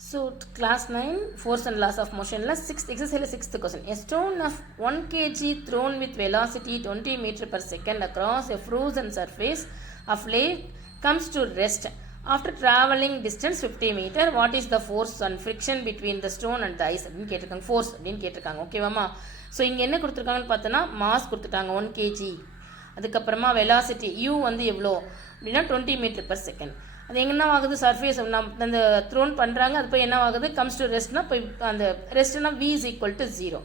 So, class 9, force and laws of motion, 6th exercise, 6th question. A stone of 1 kg thrown with velocity 20 meter per second across a frozen surface of lake comes to rest. After traveling distance 50 meter, what is the force and friction between the stone and the ice? அப்படின்னு கேட்டிருக்காங்க. Force அப்படின்னு கேட்டிருக்காங்க. ஓகேவாமா? So இங்கே என்ன கொடுத்துருக்காங்கன்னு பார்த்தோன்னா mass கொடுத்துட்டாங்க 1 kg. அதுக்கப்புறமா வெலாசிட்டி u வந்து எவ்வளோ அப்படின்னா 20 மீட்டர் பர் செகண்ட். அது என்ன ஆகுது, சர்ஃபேஸ் அந்த த்ரோன் பண்ணுறாங்க, அது போய் என்ன ஆகுது, கம்ஸ் டு ரெஸ்ட்னா போய் அந்த ரெஸ்ட்னா v is equal to 0.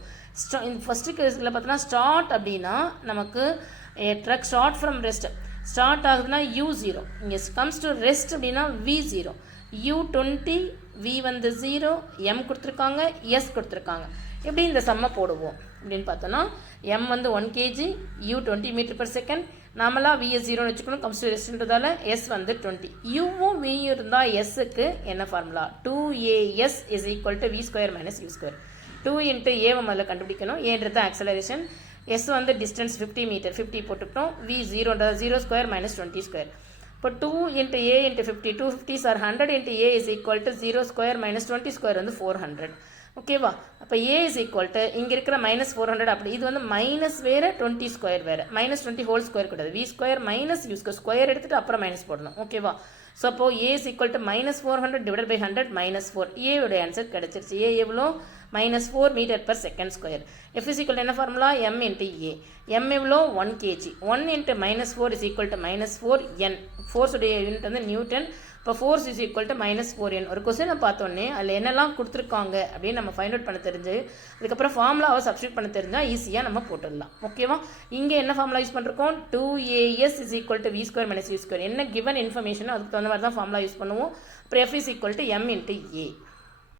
First கேஸில் பார்த்தோன்னா ஸ்டார்ட் அப்படின்னா நமக்கு truck start from rest start ஆகுதுன்னா u0, இங்கே கம்ஸ் டு ரெஸ்ட் அப்படின்னா v0, u20, v வந்து 0, m கொடுத்துருக்காங்க, s கொடுத்துருக்காங்க. எப்படி இந்த சம்மை போடுவோம் அப்படின்னு பார்த்தோன்னா m வந்து 1 kg, u 20 metre per second, நாமளாக vs 0 வச்சுக்கணும், கம்ஸ் டு ரெஸ்ட்ன்றதால s வந்து 20. uவும் v இருந்தால் sக்கு என்ன formula, 2as is equal to v square minus u square. 2 into ஏவை முதல்ல கண்டுபிடிக்கணும், ஏன்றது ஆக்சலரேஷன், s வந்து டிஸ்டன்ஸ் 50 மீட்டர், 50 போட்டுக்கிட்டோம், v 0ன்றது 0 ஸ்கொயர் மைனஸ் 20 ஸ்கொயர். இப்போ 2 into A into 50, 2 50s or 100 into A is equal to 0 square minus 20 square வந்து 400. ஓகேவா? அப்போ ஏ இஸ் ஈக்குவல் டு இங்கே இருக்கிற மைனஸ் 400, அப்படி இது வந்து மைனஸ் வேறு 20 ஸ்கொயர் வேறு, மைனஸ் 20 ஹோல் ஸ்கொயர் கூடாது, V square minus U square, square எடுத்துகிட்டு அப்புறம் மைனஸ் போடணும். ஓகேவா? ஸோ அப்போ A is equal to minus 400 divide by 100 minus 4. ஏயோட ஆன்சர் கிடச்சிருச்சு. ஏ எவ்வளோ, minus 4 metre per second square. F is equal என்ன formula, M into A. M எவ்வளோ 1 kg, 1 into minus 4 is equal to minus 4n. ஃபோர்ஸுடைய unit வந்து newton. இப்போ force is equal to minus 4n. ஒரு கொஸ்டினை பார்த்தோன்னே அதில் என்னெல்லாம் கொடுத்துருக்காங்க அப்படின்னு நம்ம ஃபைண்ட் அவுட் பண்ண தெரிஞ்சு அதுக்கப்புறம் ஃபார்முலாவை சப்ஸ்டியூட் பண்ண தெரிஞ்சால் ஈஸியாக நம்ம போட்டுடலாம். ஓகேவா? இங்கே என்ன ஃபார்முலா யூஸ் பண்ணிருக்கோம், 2as is equal to V square minus U square. என்ன கிவன் இன்ஃபர்மேஷனோ அதுக்கு தகுந்த மாதிரி தான் ஃபார்முலா யூஸ் பண்ணுவோம். அப்புறம் F is equal to M into A.